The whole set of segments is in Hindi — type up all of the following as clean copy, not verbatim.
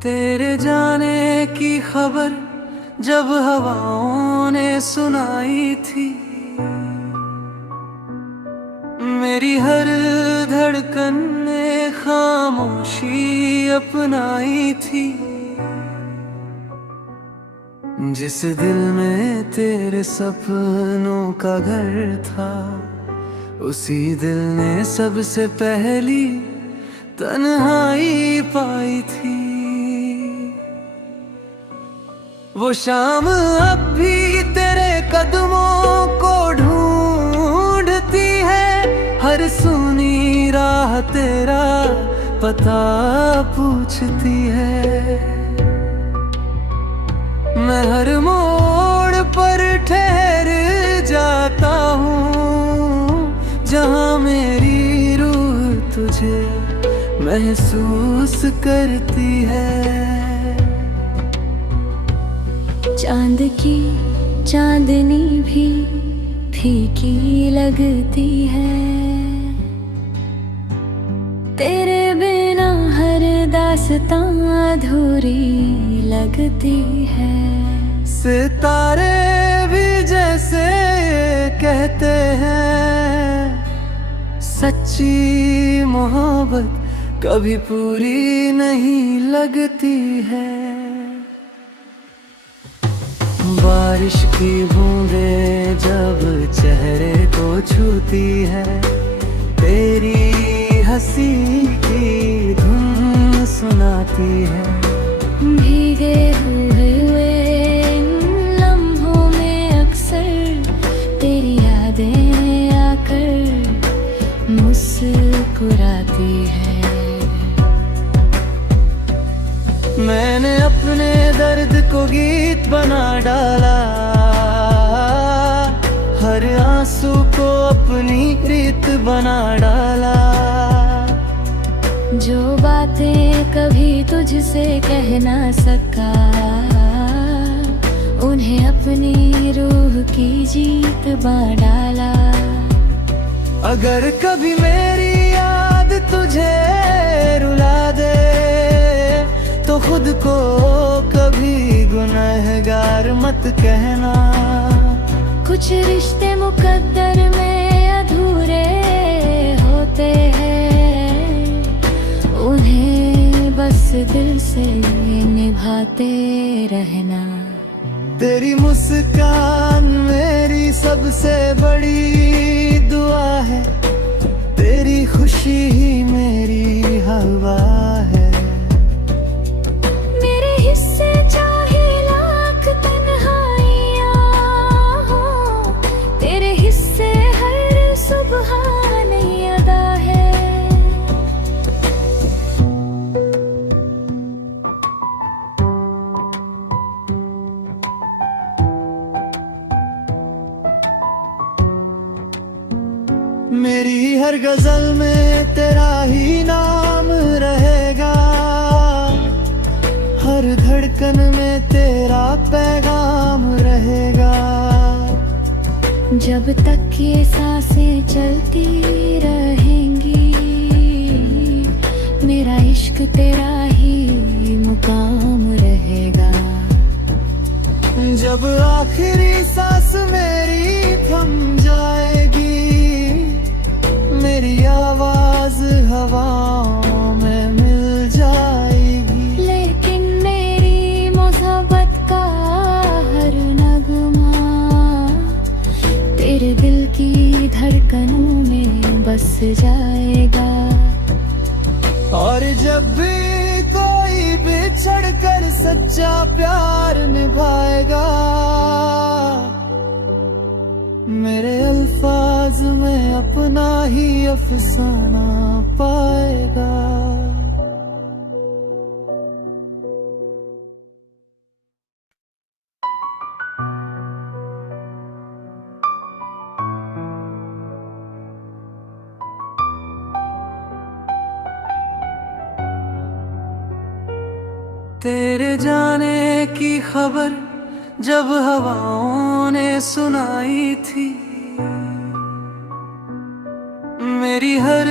तेरे जाने की खबर जब हवाओं ने सुनाई थी, मेरी हर धड़कन ने खामोशी अपनाई थी। जिस दिल में तेरे सपनों का घर था, उसी दिल ने सबसे पहली तन्हाई पाई थी। वो शाम अब भी तेरे कदमों को ढूंढती है, हर सुनी राह तेरा पता पूछती है। मैं हर मोड़ पर ठहर जाता हूँ, जहाँ मेरी रूह तुझे महसूस करती है। चांद की चांदनी भी फीकी लगती है, तेरे बिना हर दास्तां अधूरी लगती है। सितारे भी जैसे कहते हैं, सच्ची मोहब्बत कभी पूरी नहीं लगती है। बारिश की बूंदें जब चेहरे को छूती है, तेरी हंसी की धुन सुनाती है। भीगे हुए इन लम्हों में अक्सर तेरी यादें आकर मुस्कुराती है। मैंने अपने दर्द को गीत बना डाला, हर आंसू को अपनी रीत बना डाला। जो बातें कभी तुझसे कह ना सका, उन्हें अपनी रूह की जीत बना डाला। अगर कभी मेरी याद तुझे रुला दे, तो खुद को कभी गुनहगार मत कहना। कुछ रिश्ते मुकद्दर में अधूरे होते हैं, उन्हें बस दिल से निभाते रहना। तेरी मुस्कान मेरी सबसे बड़ी दुआ है, तेरी खुशी ही मेरी हवा है। मेरे हिस्से चाहे लाख तन्हाइयाँ हो, तेरे हिस्से हर सुबह नई अदा है। मेरी हर गजल में तेरा ही नाम रहेगा, हर धड़कन में तेरा पैगाम रहेगा। जब तक ये सांसें चलती रहेंगी, मेरा इश्क तेरा ही मुकाम रहेगा। जब आखिरी सांस मेरी थम जाएगी, मेरी आवाज हवाओं में मिल जाएगी। लेकिन मेरी मोहब्बत का हर नगमा तेरे दिल की धड़कनों में बस जाएगा। और जब भी कोई बिछड़ कर सच्चा प्यार निभाएगा, मेरे अल्फाज में अपना ही अफसाना पाएगा। तेरे जाने की खबर जब हवाओं ने सुनाई थी, मेरी हर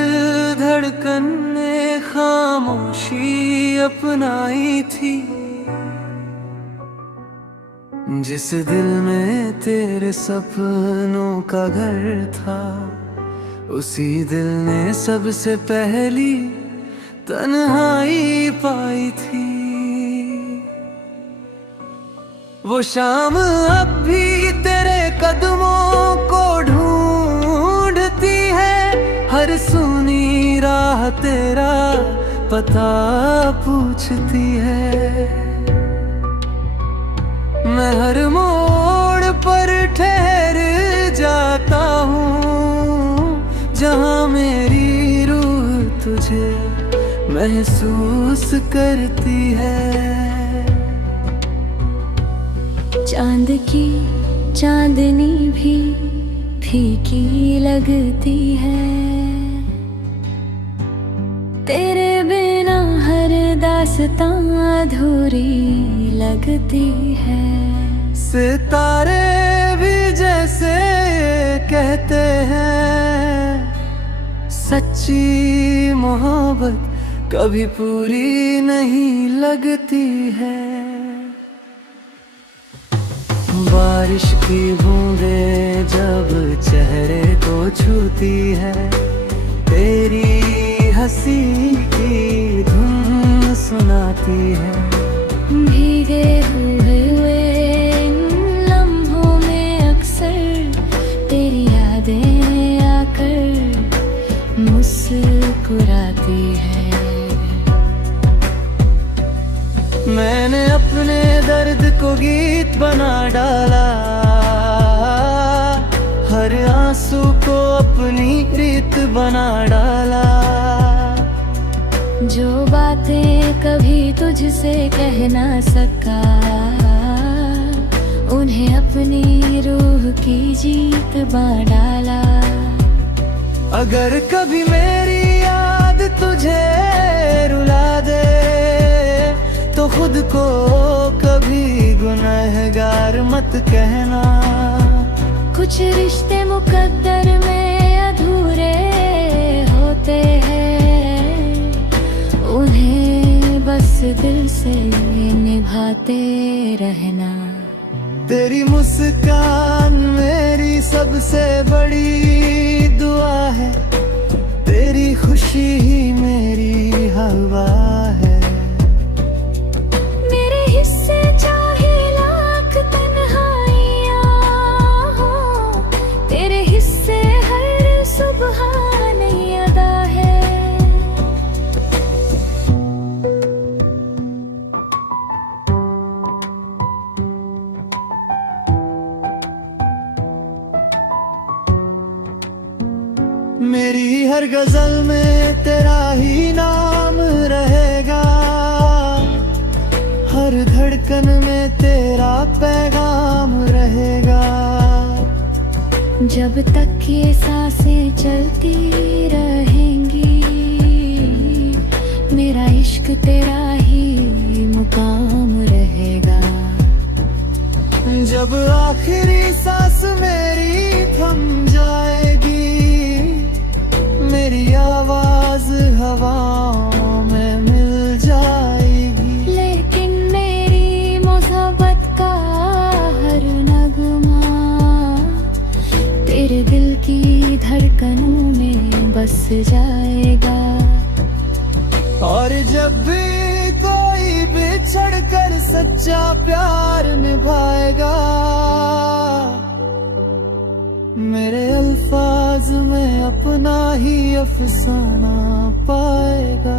धड़कन ने खामोशी अपनाई थी। जिस दिल में तेरे सपनों का घर था, उसी दिल ने सबसे पहली तन्हाई पाई थी। वो शाम अब भी तेरे कदमों को ढूंढती है, हर सुनी राह तेरा पता पूछती है। मैं हर मोड़ पर ठहर जाता हूँ, जहाँ मेरी रूह तुझे महसूस करती है। चांद की चांदनी भी फीकी लगती है, तेरे बिना हर दास्तां अधूरी लगती है। सितारे भी जैसे कहते हैं, सच्ची मोहब्बत कभी पूरी नहीं लगती है। बारिश की बूंदें जब चेहरे को छूती है, तेरी हंसी की धुन सुनाती है। भीगे हुए इन लम्हों में अक्सर तेरी यादें आकर मुस्कुराती है। मैंने अपने दर्द को गीत बना डाला, हर आंसू को अपनी रीत बना डाला। जो बातें कभी तुझसे कह ना सका, उन्हें अपनी रूह की जीत बना डाला। अगर कभी मेरी याद तुझे रुला दे, तो खुद को कभी गुनहगार मत कहना। कुछ रिश्ते मुकद्दर में अधूरे होते हैं, उन्हें बस दिल से निभाते रहना। तेरी मुस्कान मेरी सबसे बड़ी दुआ है, तेरी खुशी ही मेरी हवा है। मेरी हर गजल में तेरा ही नाम रहेगा, हर धड़कन में तेरा पैगाम रहेगा। जब तक ये सांसें चलती रहेंगी, मेरा इश्क तेरा ही मुकाम रहेगा। जब आखिरी सांस मेरी थम जाएगी, मेरी आवाज हवाओं में मिल जाएगी। लेकिन मेरी मोहब्बत का हर नगमा तेरे दिल की धड़कनों में बस जाएगा। और जब भी कोई बिछड़ कर सच्चा प्यार निभाएगा, मेरे अल्फाज में अपना ही अफसाना पाएगा।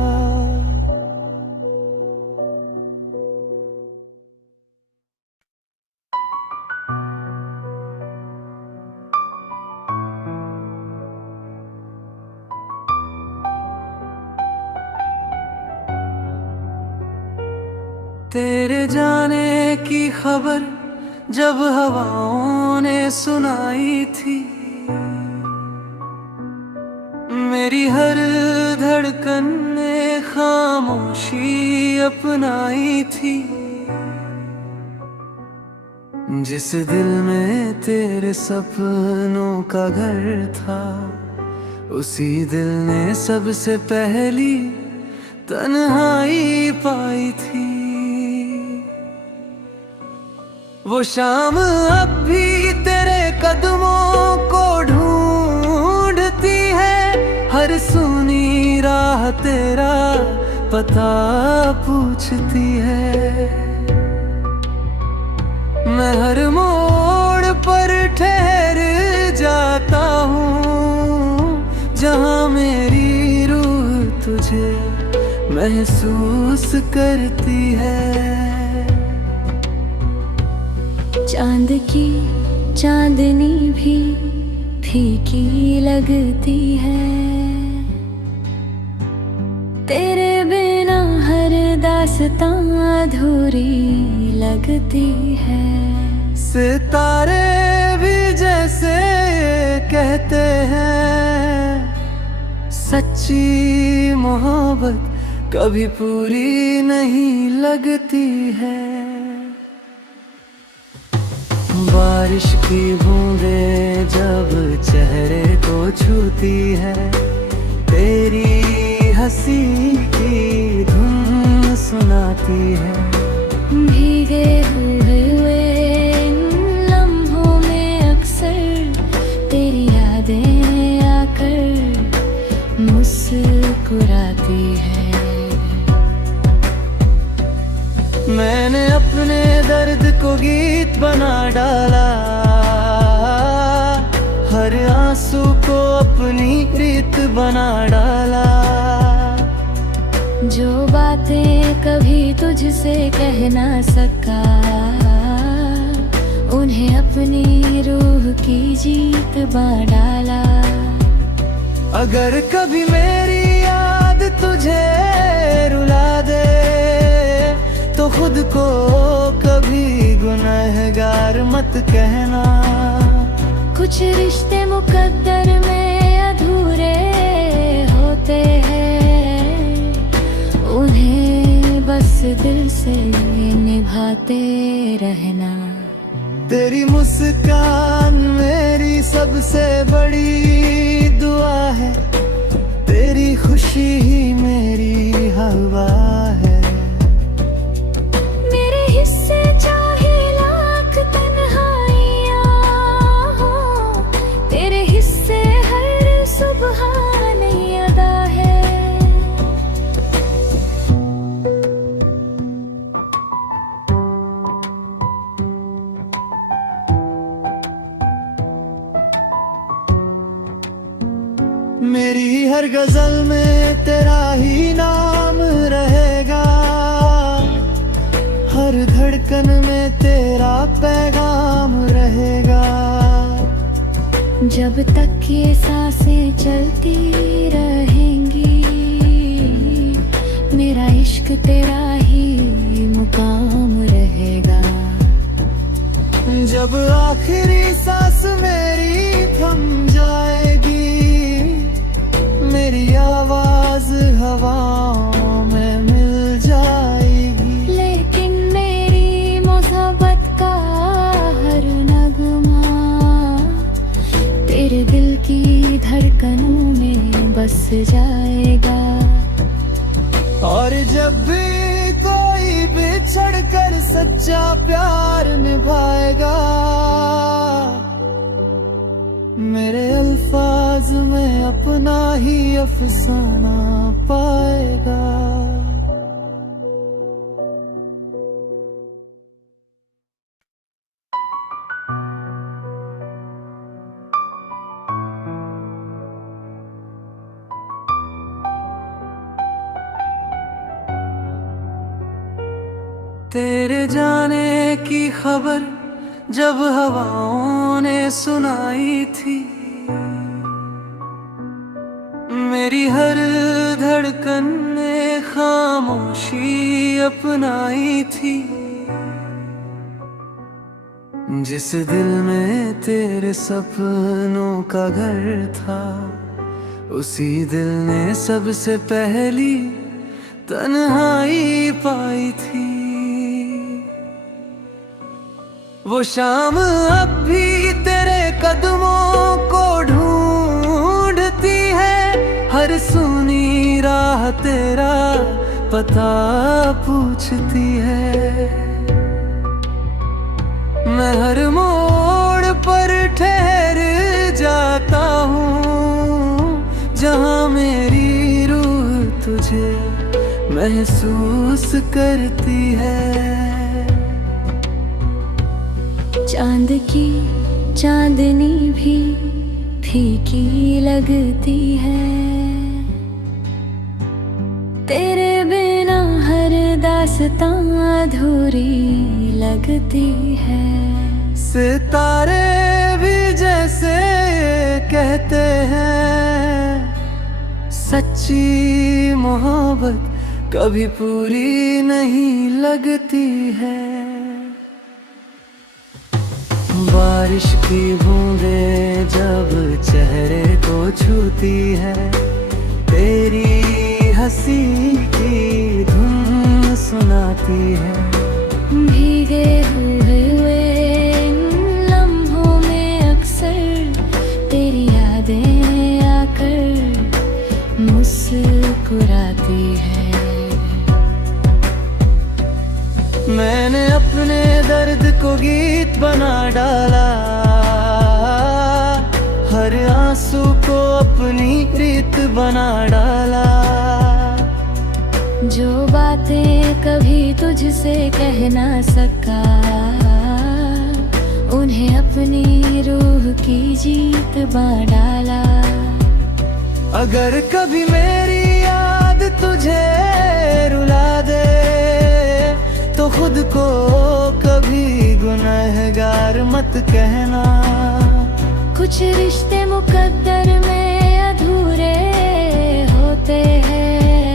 तेरे जाने की खबर जब हवाओं ने सुनाई थी, मेरी हर धड़कन ने खामोशी अपनाई थी। जिस दिल में तेरे सपनों का घर था, उसी दिल ने सबसे पहली तन्हाई पाई थी। वो शाम अब भी तेरे कदमों को ढूंढती है, हर सुनी राह तेरा पता पूछती है। मैं हर मोड़ पर ठहर जाता हूँ, जहाँ मेरी रूह तुझे महसूस करती है। चांद की चांदनी भी फीकी लगती है, तेरे बिना हर दास्तां अधूरी लगती है। सितारे भी जैसे कहते हैं, सच्ची मोहब्बत कभी पूरी नहीं लगती है। बारिश की बूंदें जब चेहरे को छूती है, तेरी हंसी की धुन सुनाती है। भीगे हुए इन लम्हों में अक्सर तेरी यादें आकर मुस्कुराती है। मैंने अपने दर्द को गीत बना डाला, हर आंसू को अपनी रीत बना डाला। जो बातें कभी तुझसे कह ना सका, उन्हें अपनी रूह की जीत बना डाला। अगर कभी मेरी याद तुझे रुला दे, तो खुद को कभी गुनहगार मत कहना। कुछ रिश्ते मुकद्दर में अधूरे होते हैं, उन्हें बस दिल से निभाते रहना। तेरी मुस्कान मेरी सबसे बड़ी दुआ है, तेरी खुशी ही मेरी हवा है। मेरी हर गजल में तेरा ही नाम रहेगा, हर धड़कन में तेरा पैगाम रहेगा। जब तक ये सांसें चलती रहेंगी, मेरा इश्क तेरा ही मुकाम रहेगा। जब आखिरी सांस मेरी थम जाएगी, मेरी आवाज हवाओं में मिल जाएगी। लेकिन मेरी मोहब्बत का हर नगमा तेरे दिल की धड़कनों में बस जाएगा। और जब भी कोई बिछड़ कर सच्चा प्यार निभाएगा, मेरे अल्फाज में अपना ही अफसाना पाएगा। तेरे जाने की खबर जब हवाओं ने सुनाई थी, मेरी हर धड़कन ने खामोशी अपनाई थी। जिस दिल में तेरे सपनों का घर था, उसी दिल ने सबसे पहली तन्हाई पाई थी। वो शाम अब भी तेरे कदमों को ढूंढती है, हर सुनी राह तेरा पता पूछती है। मैं हर मोड़ पर ठहर जाता हूँ जहाँ मेरी रूह तुझे महसूस करती है। चांद की चांदनी भी फीकी लगती है, तेरे बिना हर दास्तां अधूरी लगती है। सितारे भी जैसे कहते हैं, सच्ची मोहब्बत कभी पूरी नहीं लगती है। बारिश की बूंदें जब चेहरे को छूती है, तेरी हंसी की धुन सुनाती है। भीगे हुए इन लम्हों में अक्सर तेरी यादें आकर मुस्कुराती है। मैंने अपने दर्द को गीत बना डाला, हर आंसू को अपनी रीत बना डाला। जो बातें कभी तुझसे कह ना सका, उन्हें अपनी रूह की जीत बना डाला। अगर कभी मेरी याद तुझे रुला दे, तो खुद को कभी गुनहगार मत कहना। कुछ रिश्ते मुकद्दर में अधूरे होते हैं,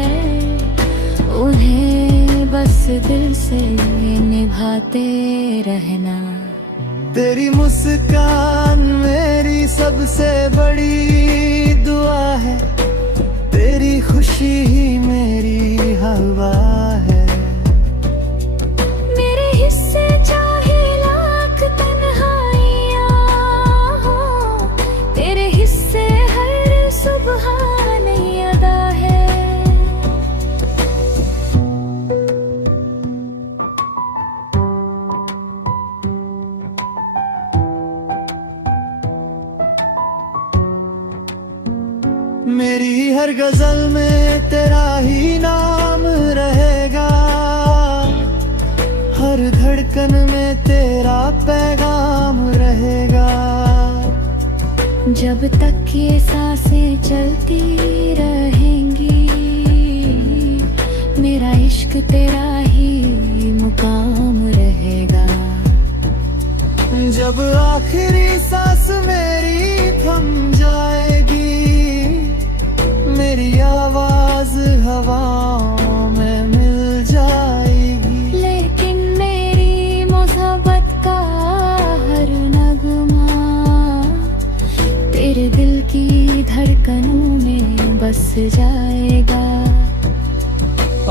उन्हें बस दिल से निभाते रहना। तेरी मुस्कान मेरी सबसे बड़ी दुआ है, तेरी खुशी ही मेरी हवा है। मेरी हर गजल में तेरा ही नाम रहेगा, हर धड़कन में तेरा पैगाम रहेगा। जब तक ये सांसें चलती रहेंगी, मेरा इश्क तेरा ही मुकाम रहेगा। जब आखिरी सांस मेरी थम जाएगी, मेरी आवाज हवाओं में मिल जाएगी। लेकिन मेरी मोहब्बत का हर नगमा तेरे दिल की धड़कनों में बस जाएगा।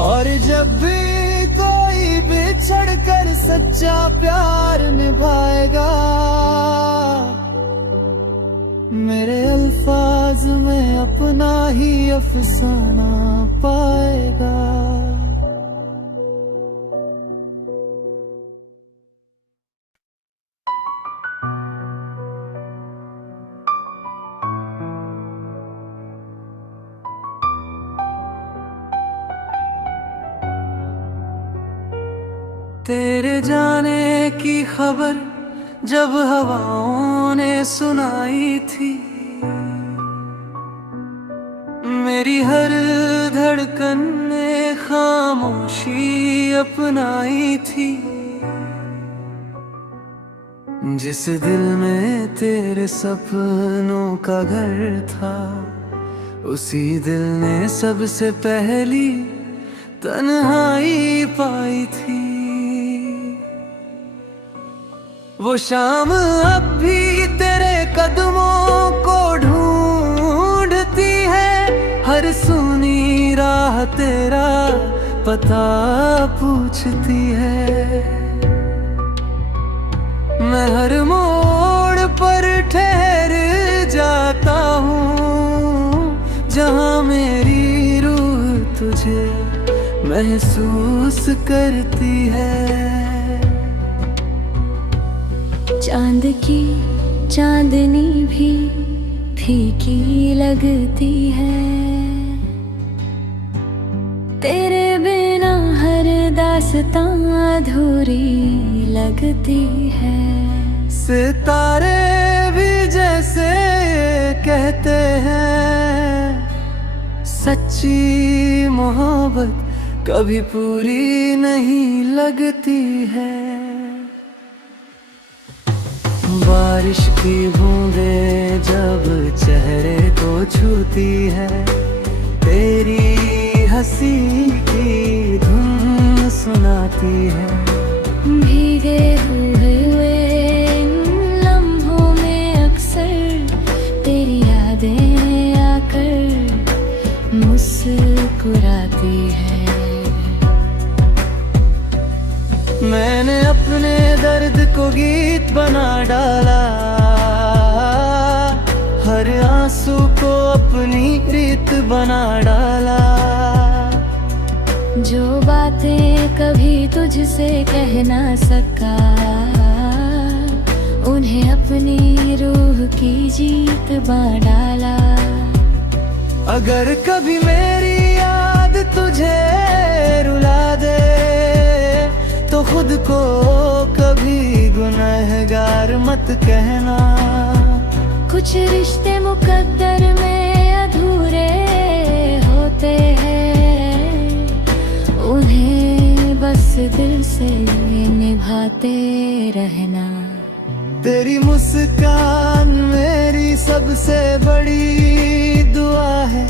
और जब भी कोई बिछड़ कर सच्चा प्यार निभाएगा, मेरे अल्फाज में अपना ही अफसाना पाएगा। तेरे जाने की खबर जब हवाओं ने सुनाई थी, मेरी हर धड़कन ने खामोशी अपनाई थी। जिस दिल में तेरे सपनों का घर था, उसी दिल ने सबसे पहली तन्हाई पाई थी। वो शाम अब भी तेरे कदमों को ढूंढती है, हर सुनी राह तेरा पता पूछती है। मैं हर मोड़ पर ठहर जाता हूँ जहाँ मेरी रूह तुझे महसूस करती है। चांद की चांदनी भी फीकी लगती है, तेरे बिना हर दास्तां अधूरी लगती है। सितारे भी जैसे कहते हैं, सच्ची मोहब्बत कभी पूरी नहीं लगती है। बारिश की बूंदें जब चेहरे को छूती है, तेरी हंसी की धुन सुनाती है। भीगे हुए इन लम्हों में अक्सर तेरी यादें आकर मुस्कुराती है। मैंने अपने दर्द को गीत बना डाला, हर आंसू को अपनी रीत बना डाला। जो बातें कभी तुझसे कह ना सका, उन्हें अपनी रूह की जीत बना डाला। अगर कभी मेरी याद तुझे रुला दे, तो खुद को कभी गुनहगार मत कहना। कुछ रिश्ते मुकद्दर में अधूरे होते हैं, उन्हें बस दिल से निभाते रहना। तेरी मुस्कान मेरी सबसे बड़ी दुआ है,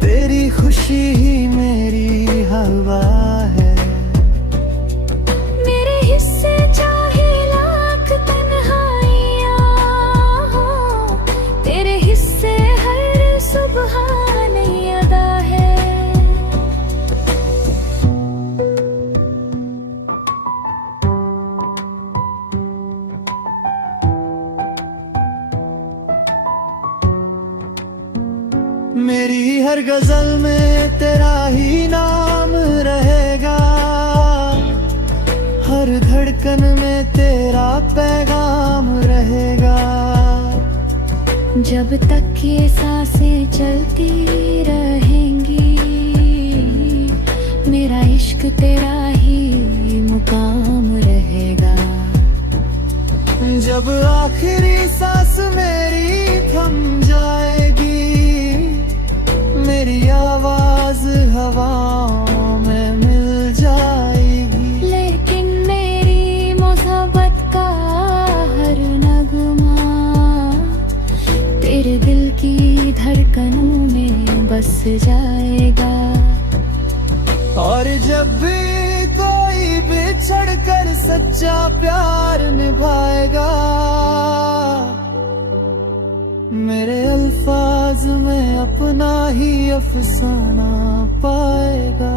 तेरी खुशी ही मेरी हवा है। मेरे हिस्से चाहे लाख तन्हाइयाँ हो, तेरे हिस्से हर सुबह नई अदा है। मेरी हर गजल में तेरा ही नाम रहेगा, हर धड़कन में तेरा पैगाम रहेगा। जब तक ये सांसें चलती रहेंगी, मेरा इश्क तेरा ही मुकाम रहेगा। जब आखिरी सांस मेरी थम जाएगी, मेरी आवाज हवाओं में मिल जाएगी। लेकिन मेरी मोहब्बत का हर नगमा तेरे दिल की धड़कनों में बस जाएगा। और जब भी कोई बिछड़ कर सच्चा प्यार निभाएगा, मेरे अल्फाज में अपना ही अफसाना पाएगा।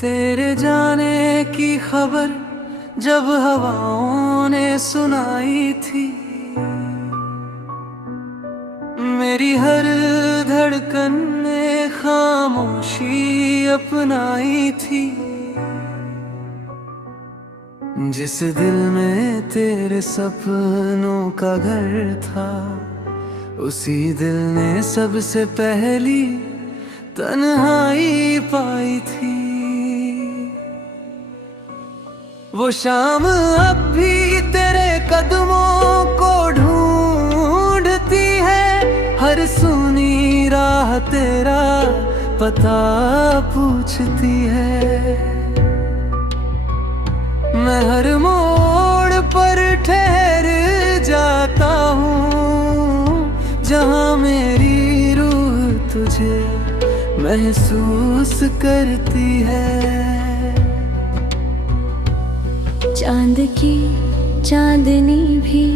तेरे जाने की खबर जब हवाओं ने सुनाई थी, मेरी हर धड़कन ने खामोशी अपनाई थी। जिस दिल में तेरे सपनों का घर था, उसी दिल ने सबसे पहली तन्हाई पाई थी। वो शाम अब भी तेरे कदमों को ढूंढती है, हर सुनी राह तेरा पता पूछती है। मैं हर मोड़ पर ठहर जाता हूँ, जहाँ मेरी रूह तुझे महसूस करती है। चांद की चांदनी भी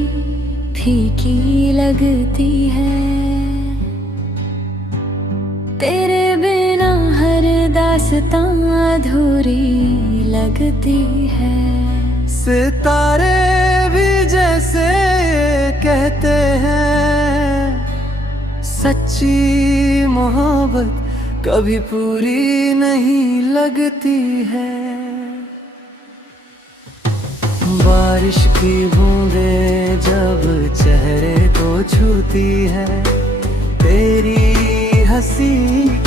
फीकी लगती है, तेरे दास्तां अधूरी लगती है। सितारे भी जैसे कहते हैं, सच्ची मोहब्बत कभी पूरी नहीं लगती है। बारिश की बूंदें जब चेहरे को छूती है, तेरी हंसी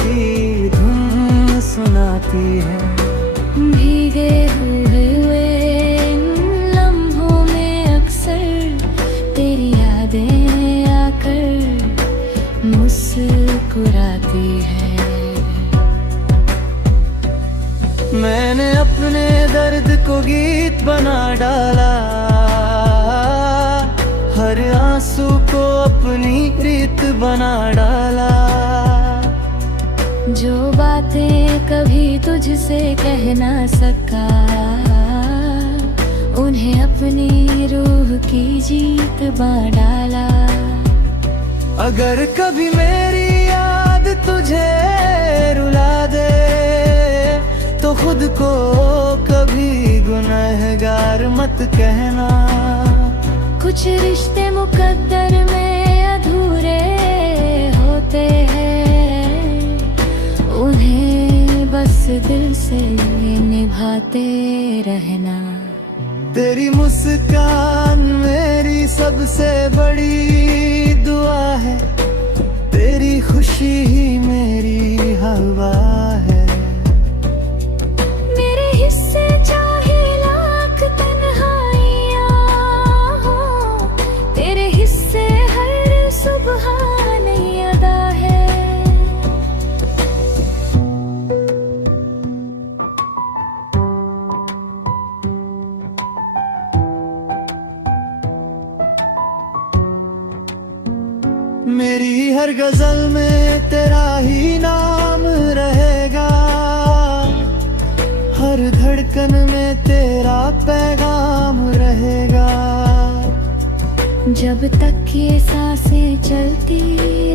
की धुन सुनाती है। भीगे हुए इन लम्हों में अक्सर तेरी यादें आकर मुस्कुराती है। मैंने अपने दर्द को गीत बना डाला, हर आंसू को अपनी रीत बना डाला। जो बातें कभी तुझसे कह ना सका, उन्हें अपनी रूह की जीत बना डाला। अगर कभी मेरी याद तुझे रुला दे, तो खुद को कभी गुनहगार मत कहना। कुछ रिश्ते मुकद्दर में अधूरे होते हैं, उन्हें बस दिल से निभाते रहना। तेरी मुस्कान मेरी सबसे बड़ी दुआ है, तेरी खुशी ही मेरी हवा है। मेरी हर गजल में तेरा ही नाम रहेगा, हर धड़कन में तेरा पैगाम रहेगा। जब तक ये सांसें चलती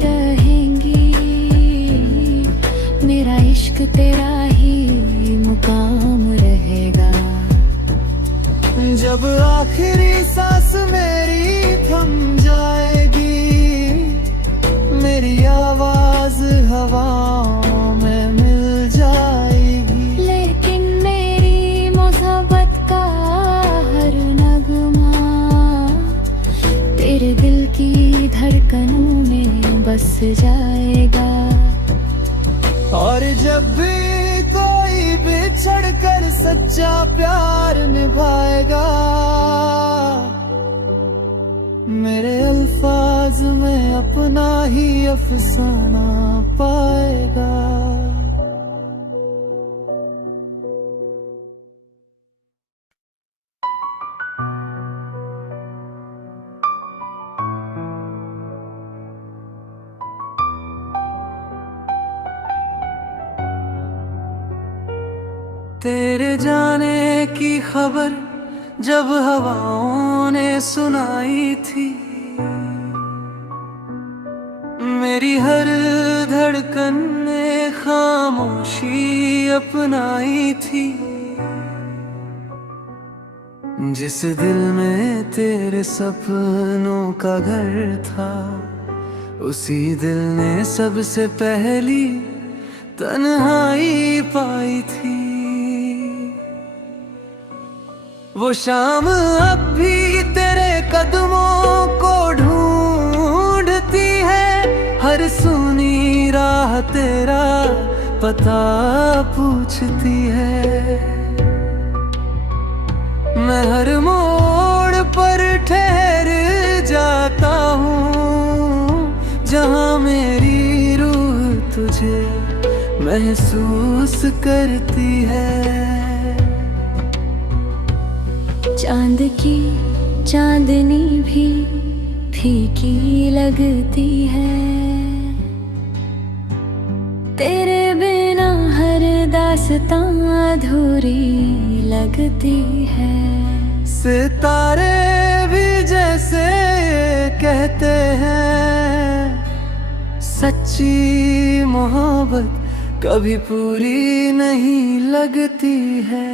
रहेंगी, मेरा इश्क तेरा ही मुकाम रहेगा। जब आखिरी सांस मेरी थम जाएगी, मेरी आवाज हवाओं में मिल जाएगी। लेकिन मेरी मोहब्बत का हर नगमा तेरे दिल की धड़कनों में बस जाएगा। और जब भी कोई बिछड़ कर सच्चा प्यार निभाएगा, मेरे अल्फाज में अपना ही अफसाना पाएगा। तेरे जाने की खबर जब हवाओं ने सुनाई थी, मेरी हर धड़कन ने खामोशी अपनाई थी। जिस दिल में तेरे सपनों का घर था, उसी दिल ने सबसे पहली तन्हाई पाई थी। वो शाम अब भी तेरे कदमों को ढूंढती है, हर सुनी राह तेरा पता पूछती है। मैं हर मोड़ पर ठहर जाता हूँ, जहाँ मेरी रूह तुझे महसूस करती है। चांद की चांदनी भी फीकी लगती है, तेरे बिना हर दास्तां अधूरी लगती है। सितारे भी जैसे कहते हैं, सच्ची मोहब्बत कभी पूरी नहीं लगती है।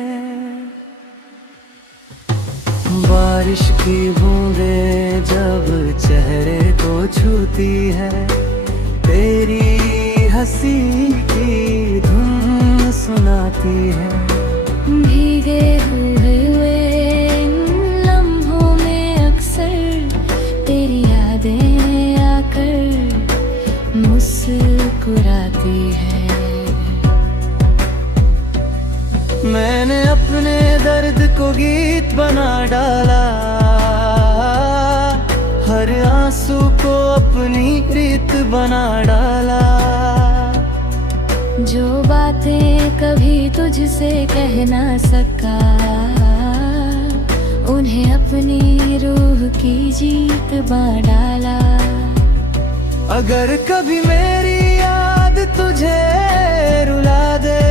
बारिश की बूंदें जब चेहरे को छूती है, तेरी हंसी की धुन सुनाती है। भीगे हुए इन लम्हों में अक्सर तेरी यादें आकर मुस्कुराती है। मैंने अपने दर्द को गीत बना डाला, हर आंसू को अपनी रीत बना डाला। जो बातें कभी तुझसे कह ना सका, उन्हें अपनी रूह की जीत बना डाला। अगर कभी मेरी याद तुझे रुला दे,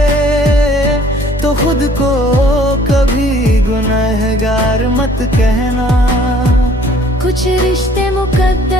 तो खुद को कभी गुनहगार मत कहना। कुछ रिश्ते मुकद्दर